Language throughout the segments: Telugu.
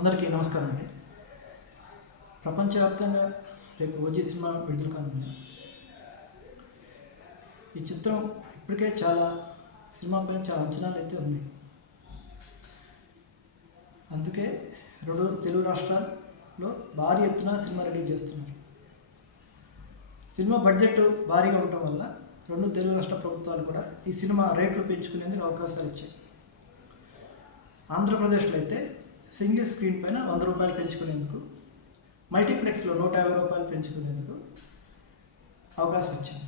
అందరికీ నమస్కారం అండి. ప్రపంచవ్యాప్తంగా రేపు ఓజీ సినిమా విడుదల కానుంది. ఈ చిత్రం ఇప్పటికే సినిమాపై చాలా అంచనాలు అయితే ఉన్నాయి. అందుకే రెండు తెలుగు రాష్ట్రాల్లో భారీ ఎత్తున సినిమా రెడీ చేస్తున్నారు. సినిమా బడ్జెట్ భారీగా ఉండటం వల్ల రెండు తెలుగు రాష్ట్ర ప్రభుత్వాలు కూడా ఈ సినిమా రేట్లు పెంచుకునేందుకు అవకాశాలు ఇచ్చాయి. ఆంధ్రప్రదేశ్లో అయితే సింగిల్ స్క్రీన్ పైన 100 రూపాయలు పెంచుకునేందుకు, మల్టీప్లెక్స్లో 150 రూపాయలు పెంచుకునేందుకు అవకాశం ఇచ్చింది.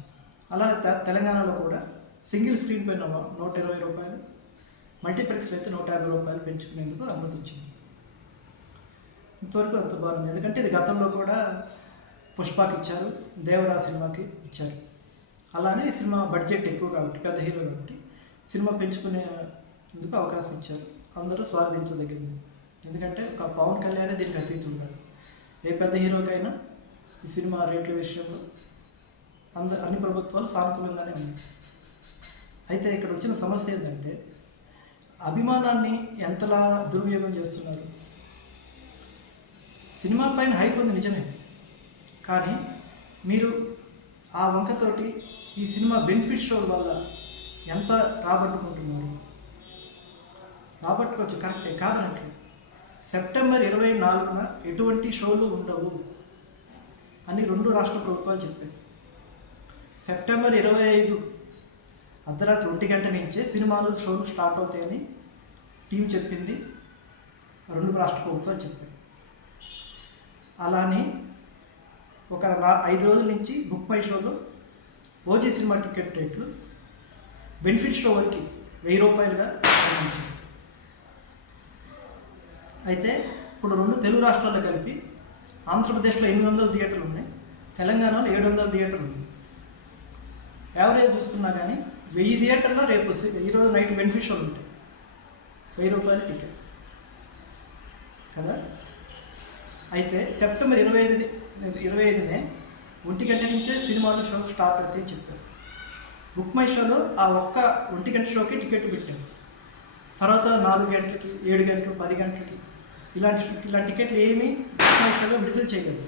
అలాగే తెలంగాణలో కూడా సింగిల్ స్క్రీన్ పైన 120 రూపాయలు, మల్టీప్లెక్స్లో అయితే 150 రూపాయలు పెంచుకునేందుకు అనుమతి ఇచ్చింది. ఇంతవరకు అంత బాగుంది. ఎందుకంటే ఇది గతంలో కూడా పుష్పకి ఇచ్చారు, దేవరా సినిమాకి ఇచ్చారు. అలానే ఈ సినిమా బడ్జెట్ ఎక్కువ కాబట్టి, పెద్ద హీరో కాబట్టి సినిమా పెంచుకునేందుకు అవకాశం ఇచ్చారు. అందరూ స్వాగతించదగింది. ఎందుకంటే ఒక పవన్ కళ్యాణ్ దీనికి అతీతుంటాడు. ఏ పెద్ద హీరోకైనా ఈ సినిమా రేట్ల విషయంలో అన్ని ప్రభుత్వాలు సానుకూలంగానే ఉన్నాయి. అయితే ఇక్కడ వచ్చిన సమస్య ఏంటంటే అభిమానాన్ని ఎంతలా దుర్వినియోగం చేస్తున్నారు. సినిమా పైన హైప్ ఉంది నిజమే, కానీ మీరు ఆ వంకతోటి ఈ సినిమా బెనిఫిట్ షో వల్ల ఎంత రాబట్టుకుంటున్నారు. రాబట్టుకోవచ్చు, కరెక్టే, కాదనట్లేదు. సెప్టెంబర్ 24న ఎటువంటి షోలు ఉండవు అని రెండు రాష్ట్ర ప్రభుత్వాలు చెప్పాయి. సెప్టెంబర్ 25 అర్ధరాత్రి 1 గంట నుంచే షోలు స్టార్ట్ అవుతాయని టీం చెప్పింది, రెండు రాష్ట్ర ప్రభుత్వాలు చెప్పాయి. అలానే ఒక 5 రోజుల నుంచి బుక్ మై షోలో ఓజీ సినిమా టికెట్ రేట్లు బెనిఫిట్ షో వరకు 1000 రూపాయలుగా నిర్ణయించారు. అయితే ఇప్పుడు రెండు తెలుగు రాష్ట్రాల్లో కలిపి ఆంధ్రప్రదేశ్లో 800 థియేటర్లు ఉన్నాయి, తెలంగాణలో 700 థియేటర్లు ఉన్నాయి. యావరేజ్ చూసుకున్నా కానీ 1000 థియేటర్లో రేపు ఈరోజు నైట్ బెనిఫిట్ షోలు ఉంటాయి. 1000 రూపాయల టికెట్ కదా. అయితే సెప్టెంబర్ 25నే 1 గంట నుంచే షో స్టార్ట్ అవుతాయని చెప్పారు. బుక్ మై షోలో ఆ ఒక్క 1 గంట షోకి టికెట్ పెట్టారు. తర్వాత 4 గంటలకి, 7 గంటలు, 10 గంటలకి ఇలాంటి టికెట్లు ఏమీ బుక్ మై షోలో విడుదల చేయలేదు.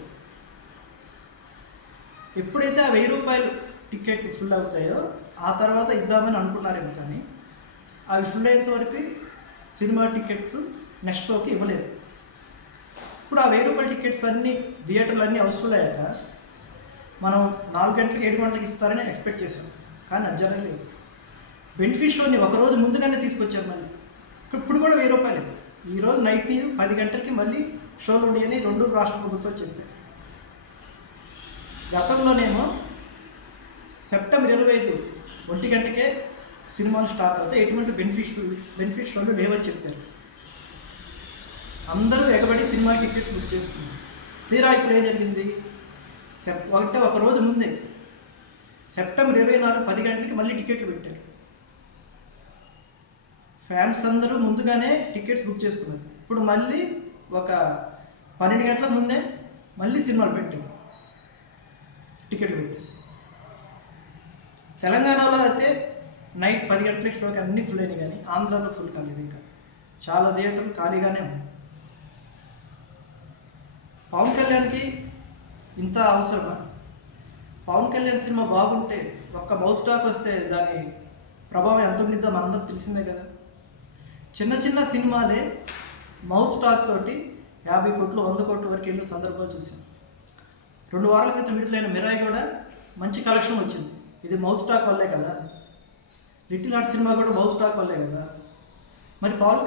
ఎప్పుడైతే ఆ 1000 రూపాయలు టికెట్ ఫుల్ అవుతాయో ఆ తర్వాత ఇద్దామని అనుకున్నారేమో, కానీ అవి ఫుల్ అయ్యేంత వరకు సినిమా టికెట్స్ నెక్స్ట్ షోకి ఇవ్వలేదు. ఇప్పుడు ఆ 1000 రూపాయల టికెట్స్ అన్నీ థియేటర్లు అన్నీ హౌస్ఫుల్ అయ్యాక మనం 4 గంటలకి 7 గంటలకి ఇస్తారని ఎక్స్పెక్ట్ చేశాం, కానీ అది జరగలేదు. బెనిఫిట్ షోని ఒకరోజు ముందుగానే తీసుకొచ్చారు. మళ్ళీ ఇప్పుడు కూడా 1000 రూపాయలు. ఈరోజు నైట్ 10 గంటలకి మళ్ళీ షోలు ఉన్నాయని రెండు రాష్ట్ర ప్రభుత్వాలు చెప్పారు. గతంలోనేమో సెప్టెంబర్ 25 1 గంటకే సినిమాలు స్టార్ట్ అవుతాయి, ఎటువంటి బెనిఫిట్ షోలు లేవని చెప్పారు. అందరూ ఎగబడి సినిమా టికెట్స్ బుక్ చేసుకున్నారు. తీరా ఇప్పుడు ఏం జరిగింది, ఒక రోజు ముందే సెప్టెంబర్ 24 10 గంటలకి మళ్ళీ టికెట్లు పెట్టారు. ఫ్యాన్స్ అందరూ ముందుగానే టికెట్స్ బుక్ చేసుకున్నారు. ఇప్పుడు మళ్ళీ ఒక 12 గంటల ముందే మళ్ళీ సినిమాలు పెట్టారు, టికెట్లు పెట్టారు. తెలంగాణలో అయితే నైట్ 10 గంటలకి షోకి అన్నీ ఫుల్ అయినాయి, కానీ ఆంధ్రాలో ఫుల్ కాలేదు. ఇంకా చాలా థియేటర్లు ఖాళీగానే ఉన్నాయి. పవన్ కళ్యాణ్కి ఇంత అవసరమా? పవన్ కళ్యాణ్ సినిమా బాగుంటే, ఒక్క మౌత్ టాక్ వస్తే దాని ప్రభావం ఎంత ఉండిద్దో మనందరూ తెలిసిందే కదా. చిన్న సినిమాలే మౌత్ టాక్ తోటి 50 కోట్లు 100 కోట్ల వరకు వెళ్ళిన సందర్భాలు చూసాం. 2 వారాల క్రితం విడుదలైన మిరాయి కూడా మంచి కలెక్షన్ వచ్చింది. ఇది మౌత్ టాక్ వల్లే కదా. లిటిల్ హార్ట్ సినిమా కూడా మౌత్ టాక్ వల్లే కదా. మరి పవన్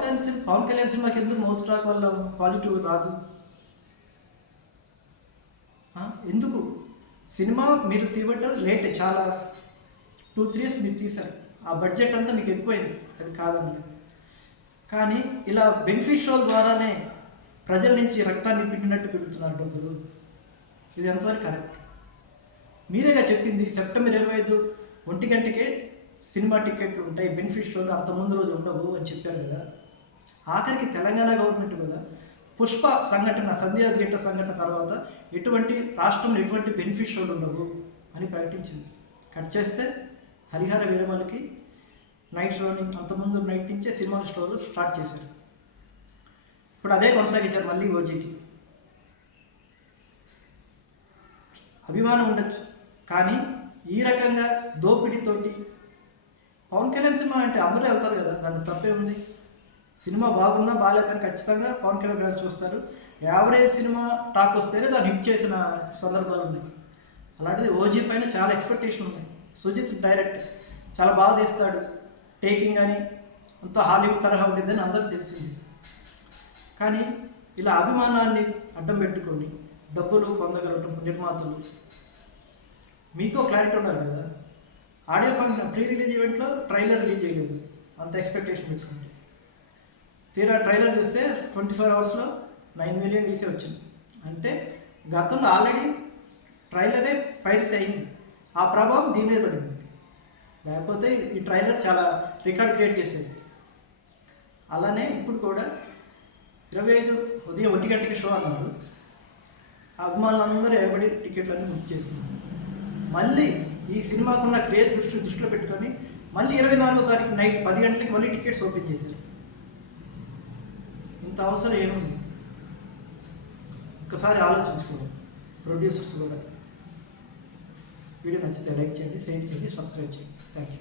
కళ్యాణ్ సినిమాకి ఎందుకు మౌత్ టాక్ వల్ల పాజిటివ్ రాదు? ఎందుకు? సినిమా మీరు తీయటం లేట్, చాలా 2-3 years మీరు తీశారు, ఆ బడ్జెట్ అంతా మీకు ఎక్కువైంది, అది కాదండి. కానీ ఇలా బెనిఫిట్ షో ద్వారానే ప్రజల నుంచి రక్తాన్ని పిండినట్టు పెడుతున్నారు డబ్బులు. ఇది ఎంతవరకు కరెక్ట్? మీరేగా చెప్పింది సెప్టెంబర్ 25 1 గంటకే సినిమా టికెట్లు ఉంటాయి, బెనిఫిట్ షోలు అంత ముందు రోజు ఉండవు అని చెప్పారు కదా. ఆఖరికి తెలంగాణ గవర్నమెంట్ కూడా పుష్ప సంఘటన, సంధ్యా థియేటర్ సంఘటన తర్వాత రాష్ట్రంలో ఎటువంటి బెనిఫిట్ షోలు ఉండవు అని ప్రకటించింది. కట్ చేస్తే హరిహర వీరమలకి నైట్ షోని అంతకుముందు నైట్ నుంచే సినిమా షోలు స్టార్ట్ చేశారు. ఇప్పుడు ఇప్పుడు అదే కొనసాగించారు మళ్ళీ ఓజీకి. అభిమానం ఉండొచ్చు, కానీ ఈ రకంగా దోపిడీతోటి పవన్ కళ్యాణ్ సినిమా అంటే అందరూ వెళ్తారు కదా, దాంట్లో తప్పే ఉంది. సినిమా బాగున్నా బాగాలేకపోయినా ఖచ్చితంగా పవన్ కళ్యాణ్ గారు చూస్తారు. యావరేజ్ సినిమా టాక్ వస్తేనే దాన్ని హిట్ చేసిన సందర్భాలు ఉన్నాయి. అలాంటిది ఓజీ పైన చాలా ఎక్స్పెక్టేషన్ ఉన్నాయి. సుజిత్ డైరెక్ట్ చాలా బాగా తీస్తాడు, టేకింగ్ కానీ అంత హాలీవుడ్ తరహా ఉండిద్దని అందరూ తెలిసింది. కానీ ఇలా అభిమానాన్ని అడ్డం పెట్టుకొని డబ్బులు పొందగలగటం నిర్మాతలు, మీకో క్లారిటీ ఉండాలి కదా. ఆడియో ఫంక్షన్ ప్రీ రిలీజ్ ఈవెంట్లో ట్రైలర్ రిలీజ్ చేయలేదు, అంత ఎక్స్పెక్టేషన్ పెట్టుకుంటే. తీరా ట్రైలర్ చూస్తే 24 అవర్స్లో 9 మిలియన్ వీసే వచ్చింది. అంటే గతంలో ఆల్రెడీ ట్రైలరే పైరసీ అయింది, ఆ ప్రభావం దీని మీద పడింది. లేకపోతే ఈ ట్రైలర్ చాలా రికార్డ్ క్రియేట్ చేసేది. అలానే ఇప్పుడు కూడా 25 ఉదయం 1 గంటకి షో అన్నారు. అభిమానులందరూ ఎవరి టికెట్లన్నీ బుక్ చేసుకున్నారు. మళ్ళీ ఈ సినిమాకున్న క్రేజ్ దృష్టిలో పెట్టుకొని మళ్ళీ 24వ తారీఖు నైట్ 10 గంటలకి మళ్ళీ టికెట్స్ ఓపెన్ చేశారు. ఇంత అవసరం ఏముంది? ఒకసారి ఆలోచించుకోండి ప్రొడ్యూసర్స్ కూడా. వీడియో నచ్చితే లైక్ చేయండి, షేర్ చేయండి, సబ్స్క్రైబ్ చేయండి. Thank you.